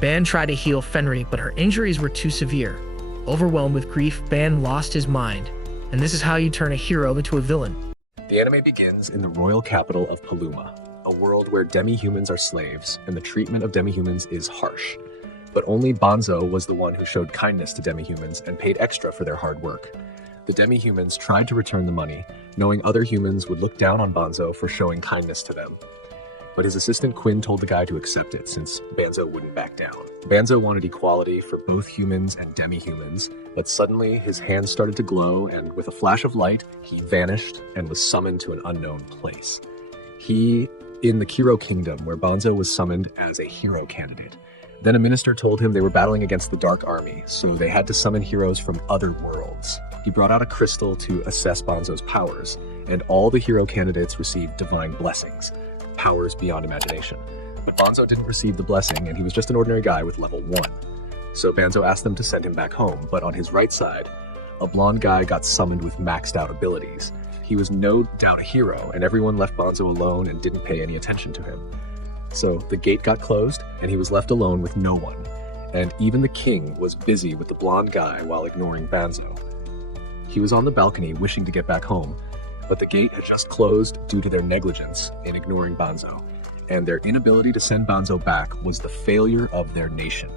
Ban tried to heal Fenri, but her injuries were too severe. Overwhelmed with grief, Ban lost his mind. And this is how you turn a hero into a villain. The anime begins in the royal capital of Paluma, a world where demi-humans are slaves, and the treatment of demi-humans is harsh. But only Banzo was the one who showed kindness to demi-humans and paid extra for their hard work. The demi-humans tried to return the money, knowing other humans would look down on Banzo for showing kindness to them. But his assistant Quinn told the guy to accept it since Banzo wouldn't back down. Banzo wanted equality for both humans and demi-humans, but suddenly his hands started to glow, and with a flash of light, he vanished and was summoned to an unknown place. In the Kiro Kingdom, where Banzo was summoned as a hero candidate. Then a minister told him they were battling against the Dark Army, so they had to summon heroes from other worlds. He brought out a crystal to assess Banzo's powers, and all the hero candidates received divine blessings, powers beyond imagination. But Banzo didn't receive the blessing, and he was just an ordinary guy with level 1. So Banzo asked them to send him back home, but on his right side, a blonde guy got summoned with maxed out abilities. He was no doubt a hero, and everyone left Banzo alone and didn't pay any attention to him. So the gate got closed, and he was left alone with no one. And even the king was busy with the blonde guy while ignoring Banzo. He was on the balcony wishing to get back home, but the gate had just closed due to their negligence in ignoring Banzo, and their inability to send Banzo back was the failure of their nation.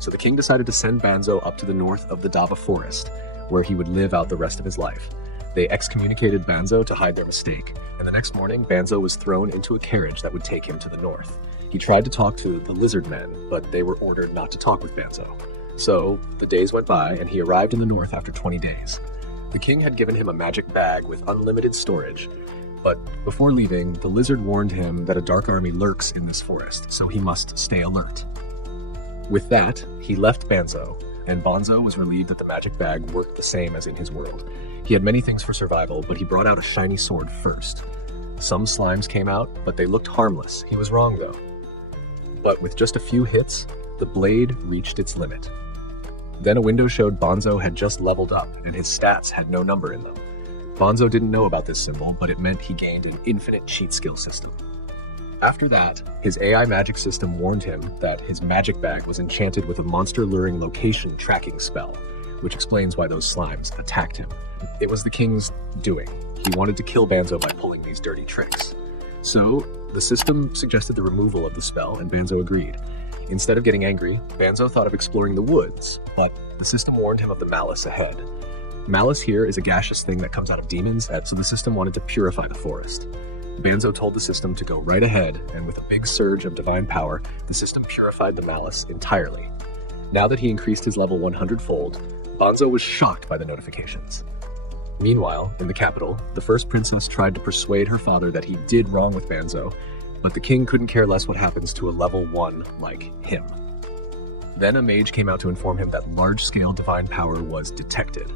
So the king decided to send Banzo up to the north of the Dava forest, where he would live out the rest of his life. They excommunicated Banzo to hide their mistake, and the next morning Banzo was thrown into a carriage that would take him to the north. He tried to talk to the lizard men, but they were ordered not to talk with Banzo. So the days went by, and he arrived in the north after 20 days. The king had given him a magic bag with unlimited storage, but before leaving, the lizard warned him that a dark army lurks in this forest, so he must stay alert. With that, he left Banzo, and Banzo was relieved that the magic bag worked the same as in his world. He had many things for survival, but he brought out a shiny sword first. Some slimes came out, but they looked harmless. He was wrong, though. But with just a few hits, the blade reached its limit. Then a window showed Banzo had just leveled up, and his stats had no number in them. Banzo didn't know about this symbol, but it meant he gained an infinite cheat skill system. After that, his AI magic system warned him that his magic bag was enchanted with a monster-luring location tracking spell, which explains why those slimes attacked him. It was the king's doing. He wanted to kill Banzo by pulling these dirty tricks. So, the system suggested the removal of the spell, and Banzo agreed. Instead of getting angry, Banzo thought of exploring the woods, but the system warned him of the malice ahead. Malice here is a gaseous thing that comes out of demons, so the system wanted to purify the forest. Banzo told the system to go right ahead, and with a big surge of divine power, the system purified the malice entirely. Now that he increased his level 100-fold, Banzo was shocked by the notifications. Meanwhile, in the capital, the first princess tried to persuade her father that he did wrong with Banzo, but the king couldn't care less what happens to a level 1 like him. Then a mage came out to inform him that large-scale divine power was detected.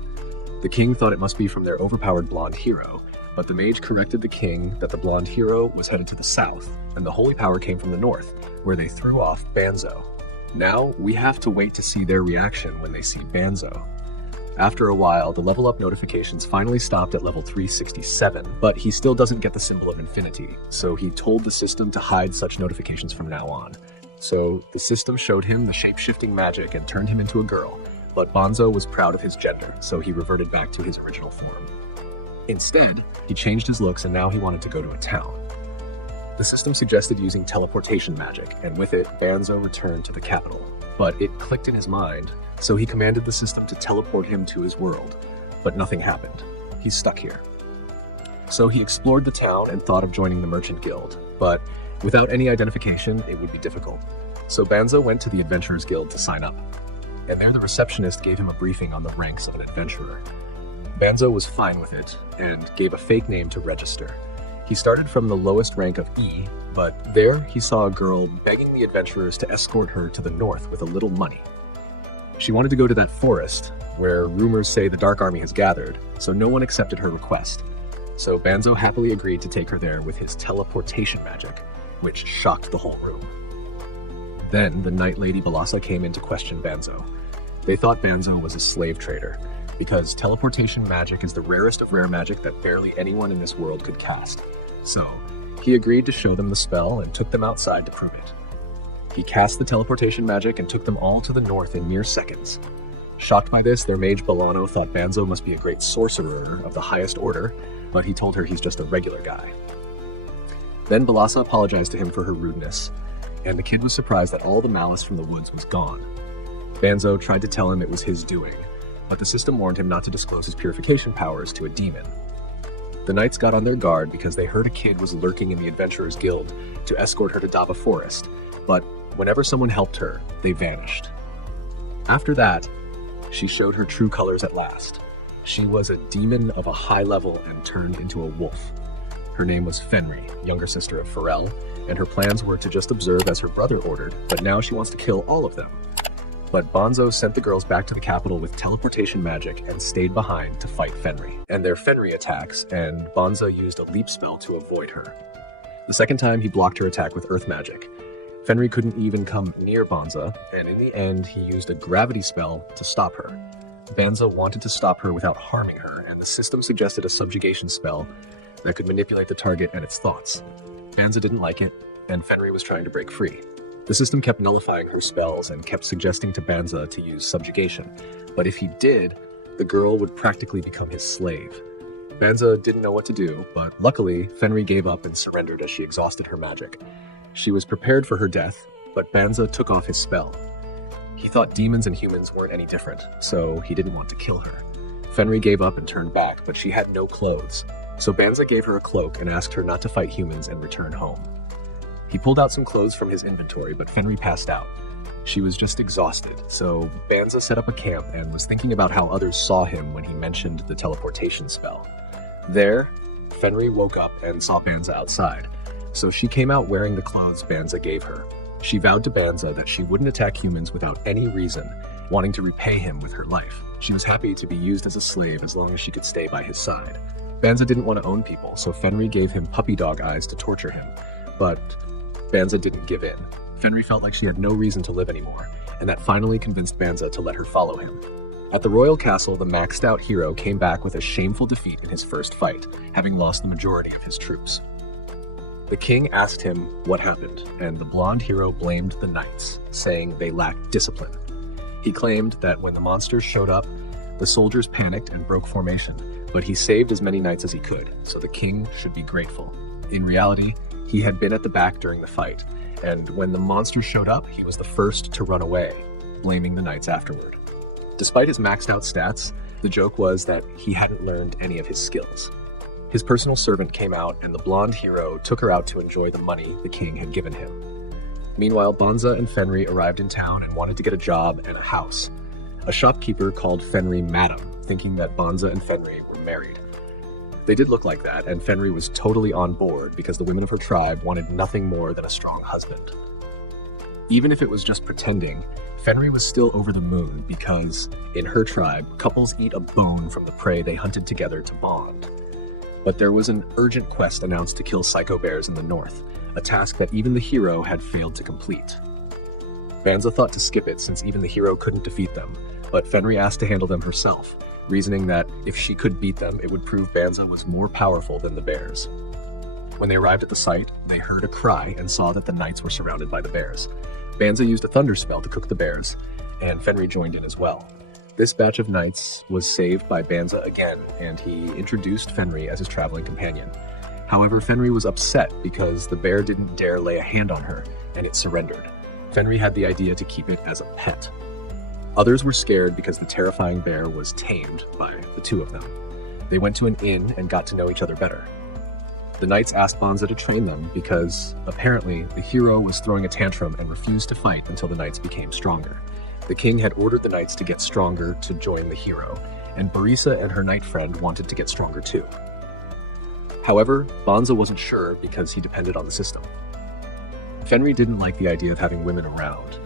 The king thought it must be from their overpowered blonde hero, but the mage corrected the king that the blonde hero was headed to the south, and the holy power came from the north, where they threw off Banzo. Now, we have to wait to see their reaction when they see Banzo. After a while, the level up notifications finally stopped at level 367, but he still doesn't get the symbol of infinity, so he told the system to hide such notifications from now on. So the system showed him the shape-shifting magic and turned him into a girl, but Banzo was proud of his gender, so he reverted back to his original form. Instead, he changed his looks and now he wanted to go to a town. The system suggested using teleportation magic, and with it, Banzo returned to the capital. But it clicked in his mind, so he commanded the system to teleport him to his world. But nothing happened. He's stuck here. So he explored the town and thought of joining the Merchant Guild, but without any identification, it would be difficult. So Banzo went to the Adventurers Guild to sign up, and there the receptionist gave him a briefing on the ranks of an adventurer. Banzo was fine with it, and gave a fake name to register. He started from the lowest rank of E, but there he saw a girl begging the adventurers to escort her to the north with a little money. She wanted to go to that forest, where rumors say the Dark Army has gathered, so no one accepted her request. So Banzo happily agreed to take her there with his teleportation magic, which shocked the whole room. Then the Night Lady Balasa came in to question Banzo. They thought Banzo was a slave trader, because teleportation magic is the rarest of rare magic that barely anyone in this world could cast. So, he agreed to show them the spell and took them outside to prove it. He cast the teleportation magic and took them all to the north in mere seconds. Shocked by this, their mage Bolano thought Banzo must be a great sorcerer of the highest order, but he told her he's just a regular guy. Then Balassa apologized to him for her rudeness, and the kid was surprised that all the malice from the woods was gone. Banzo tried to tell him it was his doing, but the system warned him not to disclose his purification powers to a demon. The knights got on their guard because they heard a kid was lurking in the Adventurers Guild to escort her to Dava Forest, but whenever someone helped her, they vanished. After that, she showed her true colors at last. She was a demon of a high level and turned into a wolf. Her name was Fenry, younger sister of Pharrell, and her plans were to just observe as her brother ordered, but now she wants to kill all of them. But Bonzo sent the girls back to the capital with teleportation magic and stayed behind to fight Fenry and their Fenry attacks, and Bonzo used a leap spell to avoid her. The second time, he blocked her attack with earth magic. Fenry couldn't even come near Bonza, and in the end, he used a gravity spell to stop her. Banza wanted to stop her without harming her, and the system suggested a subjugation spell that could manipulate the target and its thoughts. Banza didn't like it, and Fenry was trying to break free. The system kept nullifying her spells and kept suggesting to Banza to use subjugation, but if he did, the girl would practically become his slave. Banza didn't know what to do, but luckily, Fenry gave up and surrendered as she exhausted her magic. She was prepared for her death, but Banza took off his spell. He thought demons and humans weren't any different, so he didn't want to kill her. Fenry gave up and turned back, but she had no clothes, so Banza gave her a cloak and asked her not to fight humans and return home. He pulled out some clothes from his inventory, but Fenry passed out. She was just exhausted, so Banza set up a camp and was thinking about how others saw him when he mentioned the teleportation spell. There, Fenry woke up and saw Banza outside, so she came out wearing the clothes Banza gave her. She vowed to Banza that she wouldn't attack humans without any reason, wanting to repay him with her life. She was happy to be used as a slave as long as she could stay by his side. Banza didn't want to own people, so Fenry gave him puppy dog eyes to torture him, but Banza didn't give in. Fenry felt like she had no reason to live anymore, and that finally convinced Banza to let her follow him. At the royal castle, the maxed out hero came back with a shameful defeat in his first fight, having lost the majority of his troops. The king asked him what happened, and the blonde hero blamed the knights, saying they lacked discipline. He claimed that when the monsters showed up, the soldiers panicked and broke formation, but he saved as many knights as he could, so the king should be grateful. In reality, he had been at the back during the fight, and when the monsters showed up, he was the first to run away, blaming the knights afterward. Despite his maxed out stats, the joke was that he hadn't learned any of his skills. His personal servant came out, and the blonde hero took her out to enjoy the money the king had given him. Meanwhile, Banza and Fenry arrived in town and wanted to get a job and a house. A shopkeeper called Fenry Madam, thinking that Banza and Fenry were married. They did look like that, and Fenry was totally on board because the women of her tribe wanted nothing more than a strong husband. Even if it was just pretending, Fenry was still over the moon because, in her tribe, couples eat a bone from the prey they hunted together to bond. But there was an urgent quest announced to kill psycho bears in the north, a task that even the hero had failed to complete. Banza thought to skip it since even the hero couldn't defeat them, but Fenry asked to handle them herself, reasoning that if she could beat them, it would prove Banza was more powerful than the bears. When they arrived at the site, they heard a cry and saw that the knights were surrounded by the bears. Banza used a thunder spell to cook the bears, and Fenry joined in as well. This batch of knights was saved by Banza again, and he introduced Fenry as his traveling companion. However, Fenry was upset because the bear didn't dare lay a hand on her, and it surrendered. Fenry had the idea to keep it as a pet. Others were scared because the terrifying bear was tamed by the two of them. They went to an inn and got to know each other better. The knights asked Banza to train them because, apparently, the hero was throwing a tantrum and refused to fight until the knights became stronger. The king had ordered the knights to get stronger to join the hero, and Barisa and her knight friend wanted to get stronger too. However, Banza wasn't sure because he depended on the system. Fenry didn't like the idea of having women around,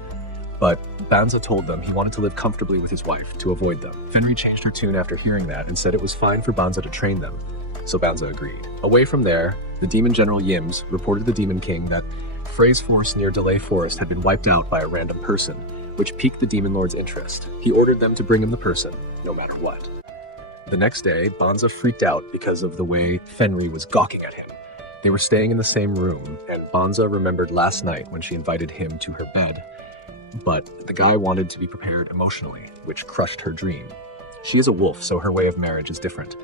but Banza told them he wanted to live comfortably with his wife to avoid them. Fenry changed her tune after hearing that and said it was fine for Banza to train them, so Banza agreed. Away from there, the demon general Yims reported to the Demon King that Frey's force near Delay Forest had been wiped out by a random person, which piqued the Demon Lord's interest. He ordered them to bring him the person, no matter what. The next day, Banza freaked out because of the way Fenry was gawking at him. They were staying in the same room, and Bonza remembered last night when she invited him to her bed. But the guy wanted to be prepared emotionally, which crushed her dream. She is a wolf, so her way of marriage is different.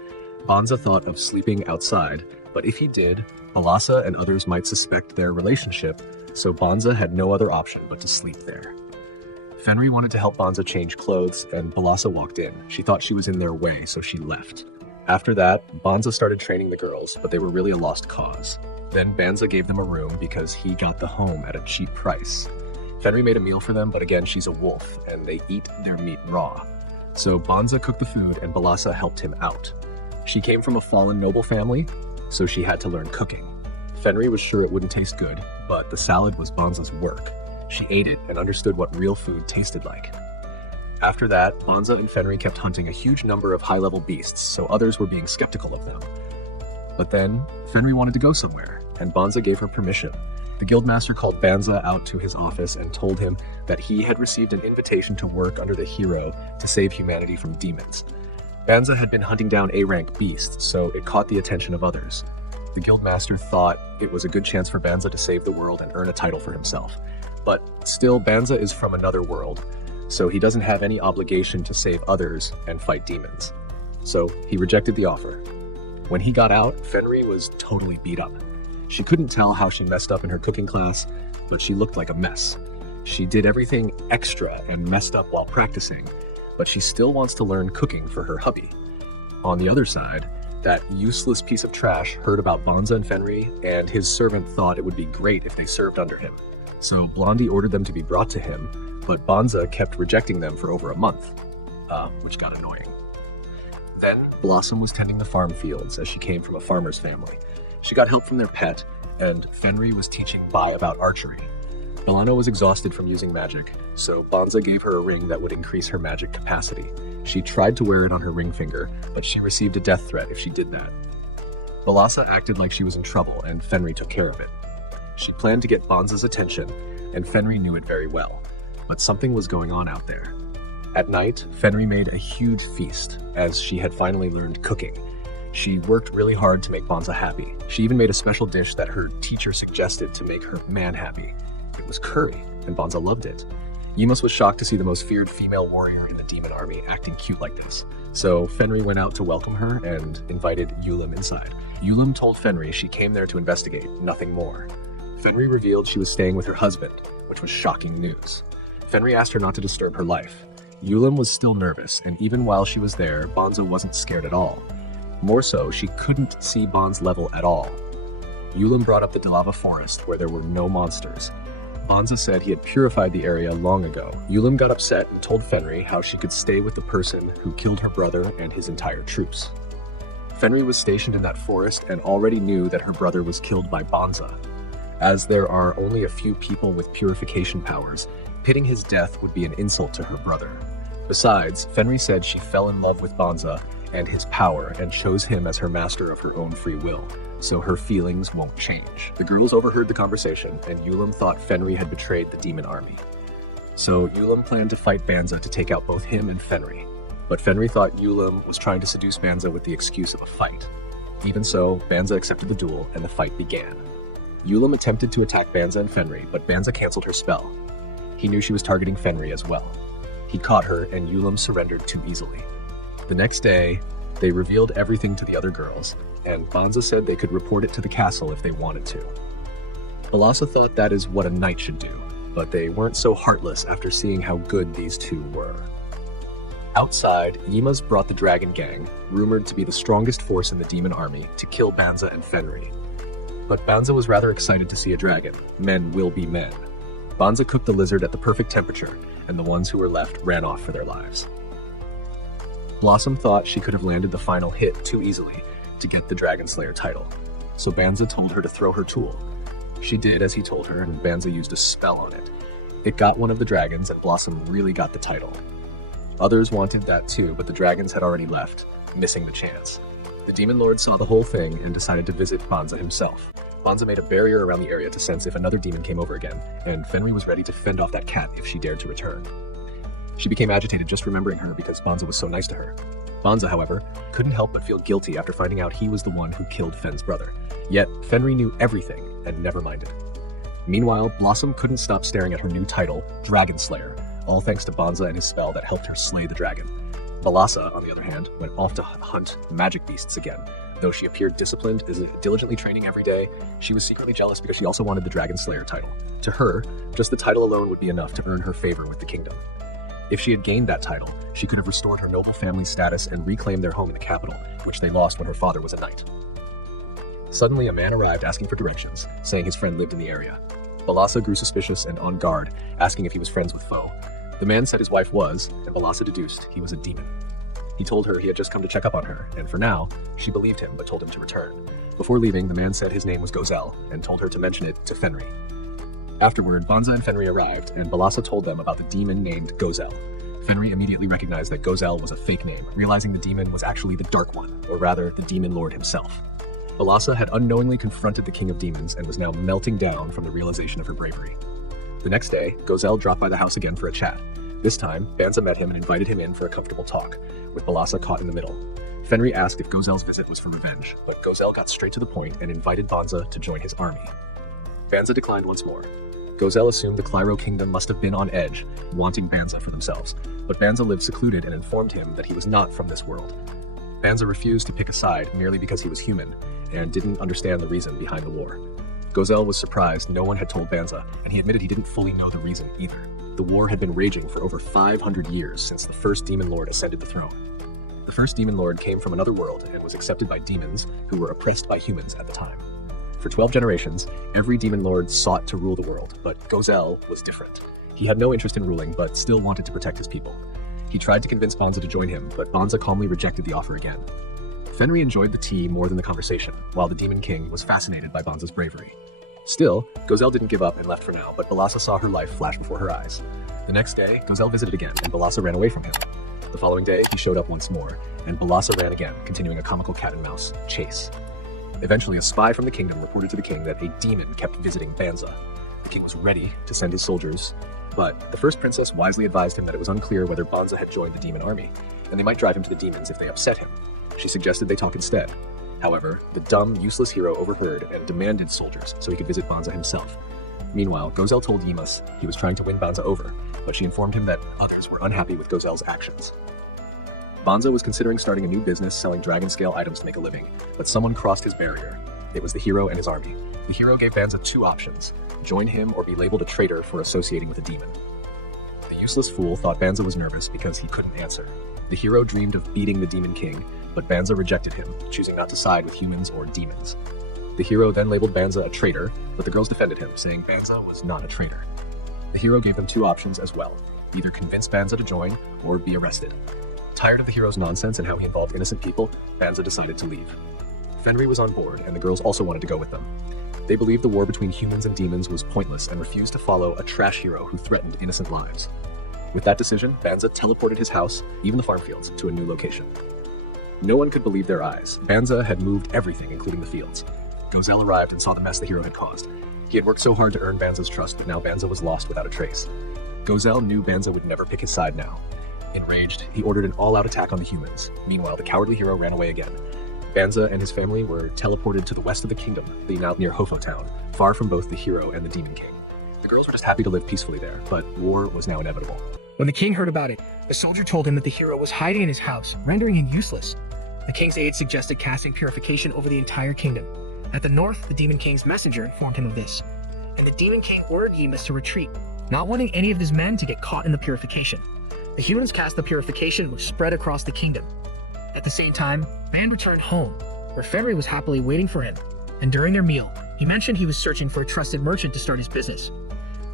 Bonza thought of sleeping outside, but if he did, Balassa and others might suspect their relationship, so Bonza had no other option but to sleep there. Fenry wanted to help Bonza change clothes, and Balassa walked in. She thought she was in their way, so she left. After that, Bonza started training the girls, but they were really a lost cause. Then Banza gave them a room because he got the home at a cheap price. Fenry made a meal for them, but again, she's a wolf, and they eat their meat raw. So Bonza cooked the food, and Balassa helped him out. She came from a fallen noble family, so she had to learn cooking. Fenry was sure it wouldn't taste good, but the salad was Bonza's work. She ate it and understood what real food tasted like. After that, Bonza and Fenry kept hunting a huge number of high-level beasts, so others were being skeptical of them. But then, Fenry wanted to go somewhere, and Bonza gave her permission. The guildmaster called Banza out to his office and told him that he had received an invitation to work under the hero to save humanity from demons. Banza had been hunting down A-rank beasts, so it caught the attention of others. The guildmaster thought it was a good chance for Banza to save the world and earn a title for himself. But still, Banza is from another world, so he doesn't have any obligation to save others and fight demons. So he rejected the offer. When he got out, Fenry was totally beat up. She couldn't tell how she messed up in her cooking class, but she looked like a mess. She did everything extra and messed up while practicing, but she still wants to learn cooking for her hubby. On the other side, that useless piece of trash heard about Bonza and Fenry, and his servant thought it would be great if they served under him. So Blondie ordered them to be brought to him, but Bonza kept rejecting them for over a month, which got annoying. Then, Blossom was tending the farm fields as she came from a farmer's family. She got help from their pet, and Fenry was teaching Bai about archery. Milano was exhausted from using magic, so Bonza gave her a ring that would increase her magic capacity. She tried to wear it on her ring finger, but she received a death threat if she did that. Balassa acted like she was in trouble, and Fenry took care of it. She planned to get Bonza's attention, and Fenry knew it very well, but something was going on out there. At night, Fenry made a huge feast, as she had finally learned cooking. She worked really hard to make Bonza happy. She even made a special dish that her teacher suggested to make her man happy. It was curry, and Bonza loved it. Ymas was shocked to see the most feared female warrior in the demon army acting cute like this. So Fenry went out to welcome her and invited Ulam inside. Ulam told Fenry she came there to investigate, nothing more. Fenry revealed she was staying with her husband, which was shocking news. Fenry asked her not to disturb her life. Ulam was still nervous, and even while she was there, Bonza wasn't scared at all. More so, she couldn't see Bon's level at all. Ulam brought up the Delava forest, where there were no monsters. Bonza said he had purified the area long ago. Ulam got upset and told Fenry how she could stay with the person who killed her brother and his entire troops. Fenry was stationed in that forest and already knew that her brother was killed by Bonza. As there are only a few people with purification powers, pitting his death would be an insult to her brother. Besides, Fenry said she fell in love with Bonza and his power and chose him as her master of her own free will, so her feelings won't change. The girls overheard the conversation, and Ulam thought Fenry had betrayed the demon army. So Ulam planned to fight Banza to take out both him and Fenry. But Fenry thought Ulam was trying to seduce Banza with the excuse of a fight. Even so, Banza accepted the duel, and the fight began. Ulam attempted to attack Banza and Fenry, but Banza canceled her spell. He knew she was targeting Fenry as well. He caught her, and Ulam surrendered too easily. The next day, they revealed everything to the other girls, and Bonza said they could report it to the castle if they wanted to. Balassa thought that is what a knight should do, but they weren't so heartless after seeing how good these two were. Outside, Ymas brought the Dragon Gang, rumored to be the strongest force in the demon army, to kill Banza and Fenry. But Banza was rather excited to see a dragon. Men will be men. Banza cooked the lizard at the perfect temperature, and the ones who were left ran off for their lives. Blossom thought she could have landed the final hit too easily to get the Dragon Slayer title, so Banza told her to throw her tool. She did as he told her, and Banza used a spell on it. It got one of the dragons, and Blossom really got the title. Others wanted that too, but the dragons had already left, missing the chance. The Demon Lord saw the whole thing and decided to visit Banza himself. Banza made a barrier around the area to sense if another demon came over again, and Fenry was ready to fend off that cat if she dared to return. She became agitated just remembering her because Banza was so nice to her. Banza, however, couldn't help but feel guilty after finding out he was the one who killed Fen's brother. Yet, Fenry knew everything and never minded. Meanwhile, Blossom couldn't stop staring at her new title, Dragon Slayer, all thanks to Bonza and his spell that helped her slay the dragon. Balassa, on the other hand, went off to hunt magic beasts again. Though she appeared disciplined, diligently training every day, she was secretly jealous because she also wanted the Dragon Slayer title. To her, just the title alone would be enough to earn her favor with the kingdom. If she had gained that title, she could have restored her noble family's status and reclaimed their home in the capital, which they lost when her father was a knight. Suddenly, a man arrived asking for directions, saying his friend lived in the area. Balassa grew suspicious and on guard, asking if he was friends with Foe. The man said his wife was, and Balassa deduced he was a demon. He told her he had just come to check up on her, and for now, she believed him but told him to return. Before leaving, the man said his name was Gozel, and told her to mention it to Fenry. Afterward, Bonza and Fenry arrived, and Balassa told them about the demon named Gozel. Fenry immediately recognized that Gozel was a fake name, realizing the demon was actually the Dark One, or rather, the Demon Lord himself. Balassa had unknowingly confronted the King of Demons and was now melting down from the realization of her bravery. The next day, Gozel dropped by the house again for a chat. This time, Banza met him and invited him in for a comfortable talk, with Balassa caught in the middle. Fenry asked if Gozel's visit was for revenge, but Gozel got straight to the point and invited Bonza to join his army. Banza declined once more. Gozel assumed the Clyro kingdom must have been on edge, wanting Banza for themselves, but Banza lived secluded and informed him that he was not from this world. Banza refused to pick a side merely because he was human, and didn't understand the reason behind the war. Gozel was surprised no one had told Banza, and he admitted he didn't fully know the reason either. The war had been raging for over 500 years since the first Demon Lord ascended the throne. The first Demon Lord came from another world and was accepted by demons who were oppressed by humans at the time. For 12 generations, every Demon Lord sought to rule the world, but Gozel was different. He had no interest in ruling, but still wanted to protect his people. He tried to convince Bonza to join him, but Bonza calmly rejected the offer again. Fenry enjoyed the tea more than the conversation, while the Demon King was fascinated by Bonza's bravery. Still, Gozel didn't give up and left for now, but Balassa saw her life flash before her eyes. The next day, Gozel visited again, and Balassa ran away from him. The following day, he showed up once more, and Balassa ran again, continuing a comical cat-and-mouse chase. Eventually, a spy from the kingdom reported to the king that a demon kept visiting Banza. The king was ready to send his soldiers, but the first princess wisely advised him that it was unclear whether Banza had joined the demon army, and they might drive him to the demons if they upset him. She suggested they talk instead. However, the dumb, useless hero overheard and demanded soldiers so he could visit Banza himself. Meanwhile, Gozel told Yimas he was trying to win Banza over, but she informed him that others were unhappy with Gozel's actions. Banza was considering starting a new business selling dragon-scale items to make a living, but someone crossed his barrier. It was the hero and his army. The hero gave Banza two options: join him or be labeled a traitor for associating with a demon. The useless fool thought Banza was nervous because he couldn't answer. The hero dreamed of beating the Demon King, but Banza rejected him, choosing not to side with humans or demons. The hero then labeled Banza a traitor, but the girls defended him, saying Banza was not a traitor. The hero gave them two options as well: either convince Banza to join or be arrested. Tired of the hero's nonsense and how he involved innocent people, Banza decided to leave. Fenry was on board, and the girls also wanted to go with them. They believed the war between humans and demons was pointless and refused to follow a trash hero who threatened innocent lives. With that decision, Banza teleported his house, even the farm fields, to a new location. No one could believe their eyes. Banza had moved everything, including the fields. Gozel arrived and saw the mess the hero had caused. He had worked so hard to earn Banza's trust, but now Banza was lost without a trace. Gozel knew Banza would never pick his side now. Enraged, he ordered an all-out attack on the humans. Meanwhile, the cowardly hero ran away again. Banza and his family were teleported to the west of the kingdom, being out near Hofo Town, far from both the hero and the Demon King. The girls were just happy to live peacefully there, but war was now inevitable. When the king heard about it, the soldier told him that the hero was hiding in his house, rendering him useless. The king's aide suggested casting purification over the entire kingdom. At the north, the Demon King's messenger informed him of this, and the Demon King ordered Yimas to retreat, not wanting any of his men to get caught in the purification. The humans cast the purification, which spread across the kingdom. At the same time, Ban returned home, where Fenry was happily waiting for him, and during their meal, he mentioned he was searching for a trusted merchant to start his business.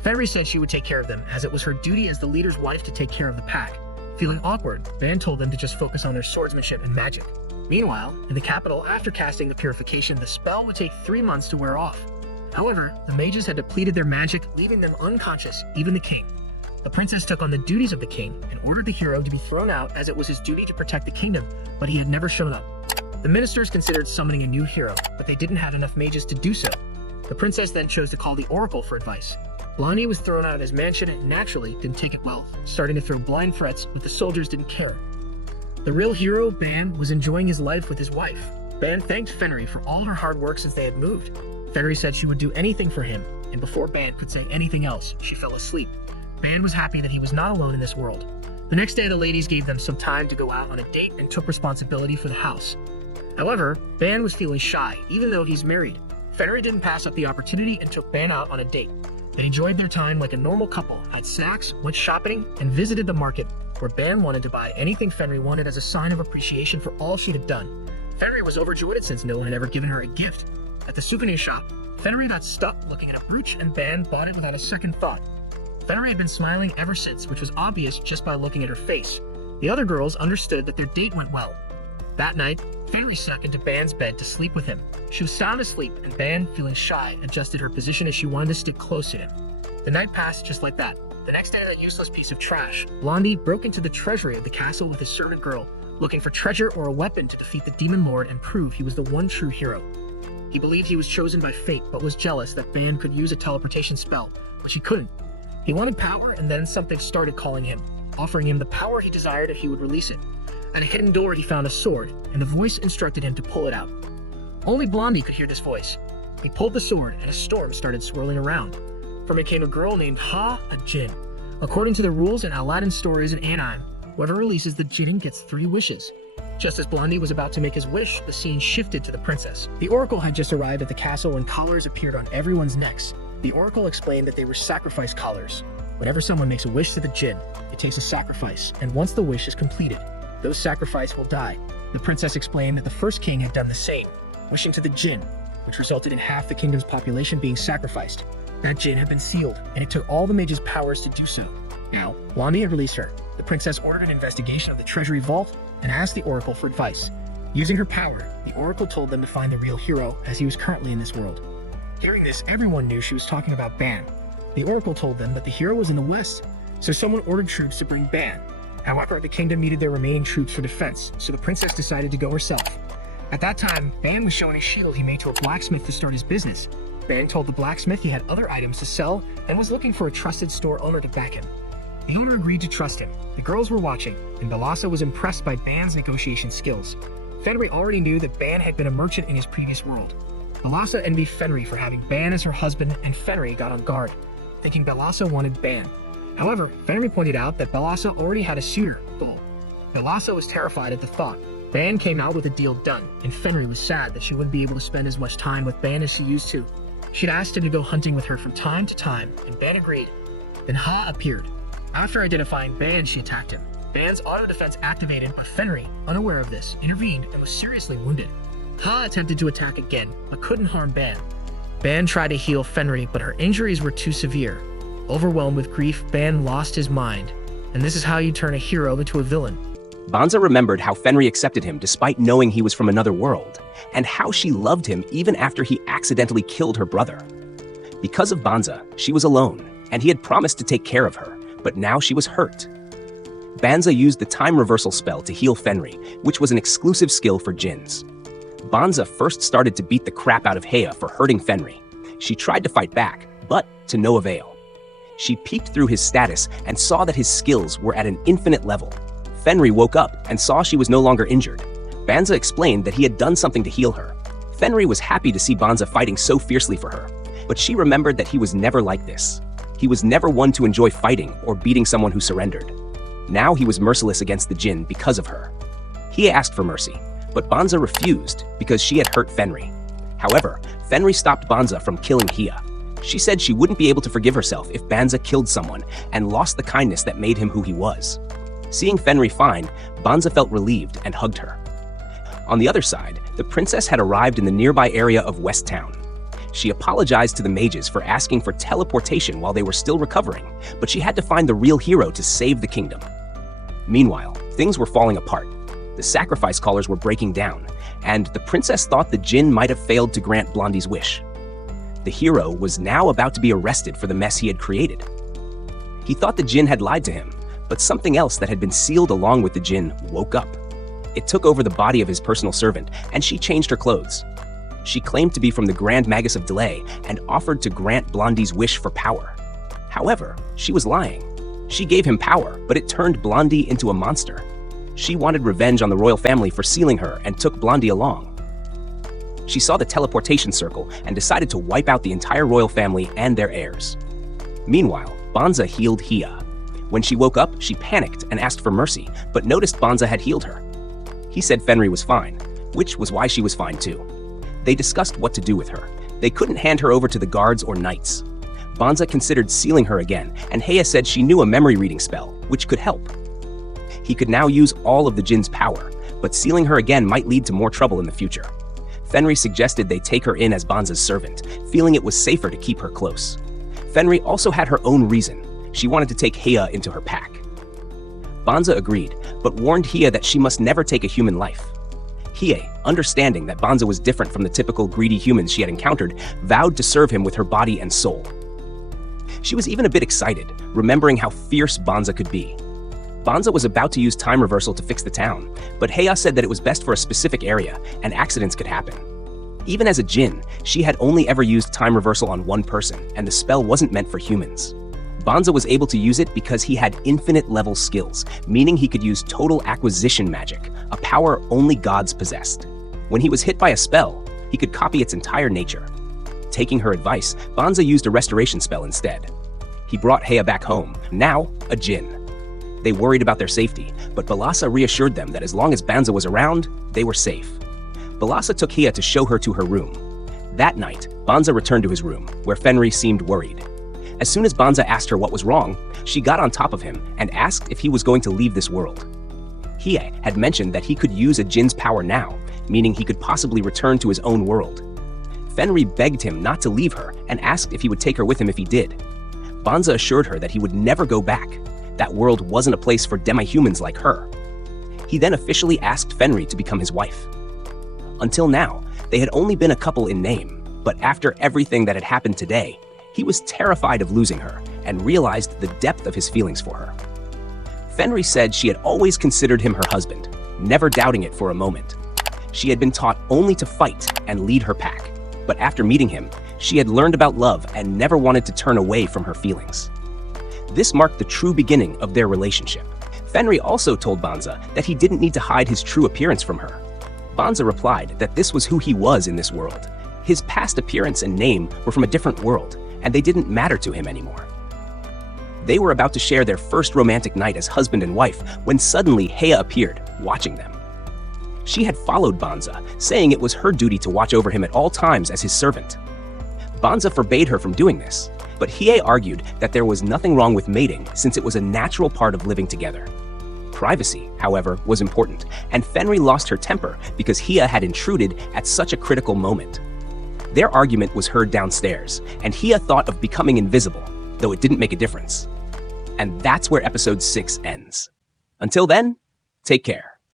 Fenry said she would take care of them, as it was her duty as the leader's wife to take care of the pack. Feeling awkward, Ban told them to just focus on their swordsmanship and magic. Meanwhile, in the capital, after casting the purification, the spell would take 3 months to wear off. However, the mages had depleted their magic, leaving them unconscious, even the king. The princess took on the duties of the king and ordered the hero to be thrown out, as it was his duty to protect the kingdom, but he had never shown up. The ministers considered summoning a new hero, but they didn't have enough mages to do so. The princess then chose to call the Oracle for advice. Blondie was thrown out of his mansion and naturally didn't take it well, starting to throw blind threats, but the soldiers didn't care. The real hero, Ban, was enjoying his life with his wife. Ban thanked Fenry for all her hard work since they had moved. Fenry said she would do anything for him, and before Ban could say anything else, she fell asleep. Ban was happy that he was not alone in this world. The next day, the ladies gave them some time to go out on a date and took responsibility for the house. However, Ban was feeling shy, even though he's married. Fenry didn't pass up the opportunity and took Ban out on a date. They enjoyed their time like a normal couple, had snacks, went shopping, and visited the market, where Ban wanted to buy anything Fenry wanted as a sign of appreciation for all she'd have done. Fenry was overjoyed since no one had ever given her a gift. At the souvenir shop, Fenry got stuck looking at a brooch and Ban bought it without a second thought. Fenry had been smiling ever since, which was obvious just by looking at her face. The other girls understood that their date went well. That night, Fenry snuck into Ban's bed to sleep with him. She was sound asleep, and Ban, feeling shy, adjusted her position as she wanted to stick close to him. The night passed just like that. The next day, that useless piece of trash, Blondie, broke into the treasury of the castle with his servant girl, looking for treasure or a weapon to defeat the demon lord and prove he was the one true hero. He believed he was chosen by fate, but was jealous that Ban could use a teleportation spell, but she couldn't. He wanted power, and then something started calling him, offering him the power he desired if he would release it. At a hidden door, he found a sword, and the voice instructed him to pull it out. Only Blondie could hear this voice. He pulled the sword, and a storm started swirling around. From it came a girl named Ha, a Djinn. According to the rules in Aladdin stories in An'am, whoever releases the Djinn gets 3 wishes. Just as Blondie was about to make his wish, the scene shifted to the princess. The oracle had just arrived at the castle when collars appeared on everyone's necks. The oracle explained that they were sacrifice collars. Whenever someone makes a wish to the Djinn, it takes a sacrifice, and once the wish is completed, those sacrifices will die. The princess explained that the first king had done the same, wishing to the Djinn, which resulted in half the kingdom's population being sacrificed. That Djinn had been sealed, and it took all the mage's powers to do so. Now, Blondie had released her. The princess ordered an investigation of the treasury vault and asked the oracle for advice. Using her power, the oracle told them to find the real hero, as he was currently in this world. Hearing this, everyone knew she was talking about Ban. The oracle told them that the hero was in the west, so someone ordered troops to bring Ban. However, the kingdom needed their remaining troops for defense, so the princess decided to go herself. At that time, Ban was showing a shield he made to a blacksmith to start his business. Ban told the blacksmith he had other items to sell and was looking for a trusted store owner to back him. The owner agreed to trust him. The girls were watching, and Balassa was impressed by Ban's negotiation skills. Fenry already knew that Ban had been a merchant in his previous world. Balassa envied Fenry for having Ban as her husband, and Fenry got on guard, thinking Balassa wanted Ban. However, Fenry pointed out that Balassa already had a suitor, Bull. Balassa was terrified at the thought. Ban came out with a deal done, and Fenry was sad that she wouldn't be able to spend as much time with Ban as she used to. She'd asked him to go hunting with her from time to time, and Ban agreed. Then Ha appeared. After identifying Ban, she attacked him. Ban's auto-defense activated, but Fenry, unaware of this, intervened and was seriously wounded. Ha attempted to attack again, but couldn't harm Ban. Ban tried to heal Fenry, but her injuries were too severe. Overwhelmed with grief, Ban lost his mind. And this is how you turn a hero into a villain. Banza remembered how Fenry accepted him despite knowing he was from another world, and how she loved him even after he accidentally killed her brother. Because of Banza, she was alone, and he had promised to take care of her, but now she was hurt. Banza used the time reversal spell to heal Fenry, which was an exclusive skill for Djinns. Banza first started to beat the crap out of Hea for hurting Fenry. She tried to fight back, but to no avail. She peeked through his status and saw that his skills were at an infinite level. Fenry woke up and saw she was no longer injured. Banza explained that he had done something to heal her. Fenry was happy to see Banza fighting so fiercely for her, but she remembered that he was never like this. He was never one to enjoy fighting or beating someone who surrendered. Now he was merciless against the Djinn because of her. He asked for mercy, but Banza refused because she had hurt Fenry. However, Fenry stopped Banza from killing Hea. She said she wouldn't be able to forgive herself if Banza killed someone and lost the kindness that made him who he was. Seeing Fenry fine, Banza felt relieved and hugged her. On the other side, the princess had arrived in the nearby area of West Town. She apologized to the mages for asking for teleportation while they were still recovering, but she had to find the real hero to save the kingdom. Meanwhile, things were falling apart. The sacrifice callers were breaking down, and the princess thought the Djinn might have failed to grant Blondie's wish. The hero was now about to be arrested for the mess he had created. He thought the Djinn had lied to him, but something else that had been sealed along with the Djinn woke up. It took over the body of his personal servant, and she changed her clothes. She claimed to be from the Grand Magus of Delay and offered to grant Blondie's wish for power. However, she was lying. She gave him power, but it turned Blondie into a monster. She wanted revenge on the royal family for sealing her and took Blondie along. she saw the teleportation circle and decided to wipe out the entire royal family and their heirs. Meanwhile, Bonza healed Hia. When she woke up, she panicked and asked for mercy, but noticed Bonza had healed her. He said Fenri was fine, which was why she was fine too. They discussed what to do with her. They couldn't hand her over to the guards or knights. Bonza considered sealing her again, and Hea said she knew a memory reading spell, which could help. He could now use all of the Jinn's power, but sealing her again might lead to more trouble in the future. Fenri suggested they take her in as Bonza's servant, feeling it was safer to keep her close. Fenri also had her own reason. She wanted to take Hea into her pack. Bonza agreed, but warned Hea that she must never take a human life. Hea, understanding that Bonza was different from the typical greedy humans she had encountered, vowed to serve him with her body and soul. She was even a bit excited, remembering how fierce Bonza could be. Bonza was about to use time reversal to fix the town, but Hea said that it was best for a specific area, and accidents could happen. Even as a Jinn, she had only ever used time reversal on one person, and the spell wasn't meant for humans. Bonza was able to use it because he had infinite level skills, meaning he could use total acquisition magic, a power only gods possessed. When he was hit by a spell, he could copy its entire nature. Taking her advice, Bonza used a restoration spell instead. He brought Hea back home, now a Jinn. They worried about their safety, but Balasa reassured them that as long as Bonza was around, they were safe. Balasa took Hea to show her to her room. That night, Bonza returned to his room, where Fenri seemed worried. As soon as Bonza asked her what was wrong, she got on top of him and asked if he was going to leave this world. Hea had mentioned that he could use a Jinn's power now, meaning he could possibly return to his own world. Fenri begged him not to leave her and asked if he would take her with him if he did. Bonza assured her that he would never go back. That world wasn't a place for demi-humans like her. He then officially asked Fenri to become his wife. Until now, they had only been a couple in name, but after everything that had happened today, he was terrified of losing her and realized the depth of his feelings for her. Fenri said she had always considered him her husband, never doubting it for a moment. She had been taught only to fight and lead her pack, but after meeting him, she had learned about love and never wanted to turn away from her feelings. This marked the true beginning of their relationship. Fenri also told Bonza that he didn't need to hide his true appearance from her. Bonza replied that this was who he was in this world. His past appearance and name were from a different world, and they didn't matter to him anymore. They were about to share their first romantic night as husband and wife when suddenly Hea appeared, watching them. She had followed Bonza, saying it was her duty to watch over him at all times as his servant. Bonza forbade her from doing this, but Hea argued that there was nothing wrong with mating since it was a natural part of living together. Privacy, however, was important, and Fenri lost her temper because Hea had intruded at such a critical moment. Their argument was heard downstairs, and Hea thought of becoming invisible, though it didn't make a difference. And that's where episode 6 ends. Until then, take care.